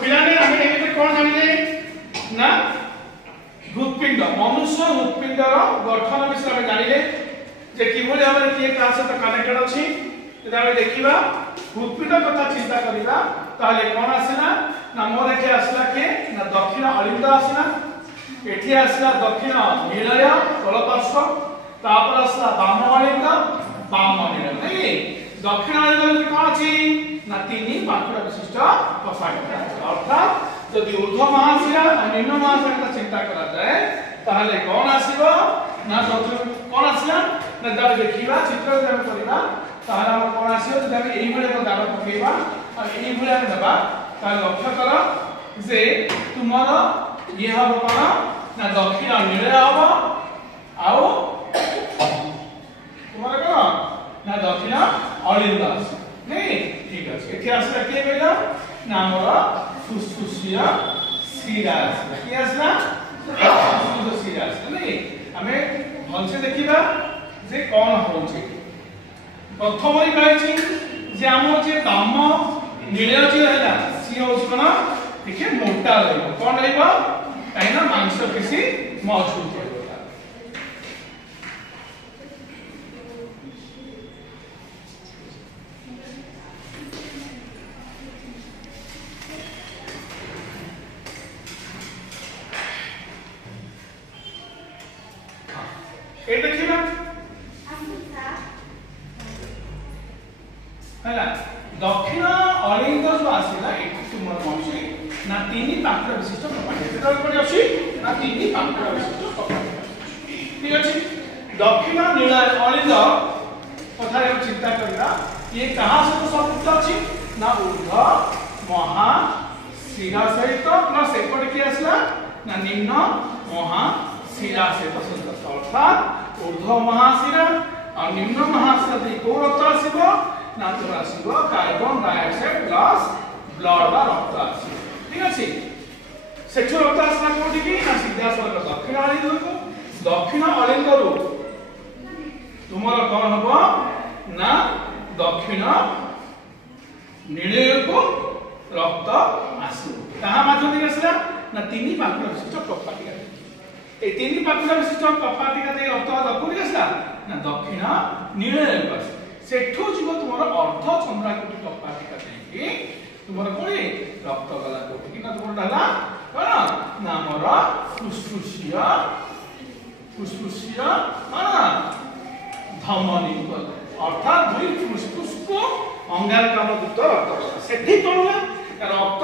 पिलाने आमे एते कोन जानिले ना हृदपिंड मनुष्य हृदपिंडर गठन विषय में जानिले जे किभली हमरे किए का सहित कनेक्टेड अछि जेदा हम देखिबा हृदपिंड कथा चिंता करिबा ताले कोन आसिना ना मोर एके आसला के ना दक्षिण अलिंद आसिना एठी आसला दक्षिण नीलय तलपार्श्व तापर आसला वाम अलिंद वाम नीलय नै दक्षिण अलिंद कोन अछि ना तीन पाखुड़ा विशिष्ट कफाटिका अर्थात यदि ऊर्ध्व महाशिरा और निम्न महाशिरा चिंता करा जाए ताहले कोन आसीबो ना कोन आसिला ना जब देखिबा चित्र जब करिबा ताहले हम कोन आसीबो जब एई भले को दाग पकेबा और एई भले हम दबा ता लक्ष्य करो जे तुमर ये हबो कोन ना दक्षिण नीलय हबो आउ तुमर कोन ना दक्षिण अलिंद आसी नहीं ठीक আছে এটি আসলে কি কইলা না আমরা ফুসফুসিয়া শিরা আসলে কি আসলা ফুসফুসিয়া শিরা আসলে নাই আমি ভালসে দেখিবা যে কোন হচ্ছে প্রথমই কইছি যে আমার যে বাম নীলয় যে হলা সি হচ্ছে কোন দেখে মোটা রইব কোন রইব তাই না মাংস বেশি মজবুত রইব ए देखिबा हला दक्षिण अलिंद जो आसीला एठी तुमर मौसी ना तीन पाखुड़ा विशिष्ट कपाटी जेटा पड़ी अछि ना तीन पाखुड़ा विशिष्ट कपाटी ठीक अछि दक्षिण नीलय अलिंद कथा हम चिंता करबा ये कहां से संयुक्त अछि ना ऊर्ध्व महा शिरा सहित प्लस एपट की आसला ना निम्न महा शिरा से संयुक्त अर्थात ऊर्ध्व महाशिरा और निम्न महाशिरा दे को रक्त आसीबो ना तो आसीबो कार्बन डाइऑक्साइड प्लस ब्लड बा रक्त आसीबो ठीक अछि सेठो रक्त आसना कोठी की ना सीधा सर दक्षिण अलिंद को दक्षिण अलिंद रो तुमरा कोन हबो ना दक्षिण नीलय को रक्त आसीबो कहा माध्यम दिस आसला ना तीन पाखुड़ा विशिष्ट कपाटिका ए तीन पाखुड़ा विशिष्ट कपाटिका दे रक्त दक्षिण आसला ना दक्षिण नीलय को सेठो जीव तुमर अर्ध चंद्राकोटि कपाटिका देकी तुमर कोनी रक्त गला कोटि कि ना तुमर डाला कोन ना हमर फुसफुसिया धमनी अर्थात दुई फुसफुस को अंगारकाम्ल युक्त रक्त सेठी कोन रक्त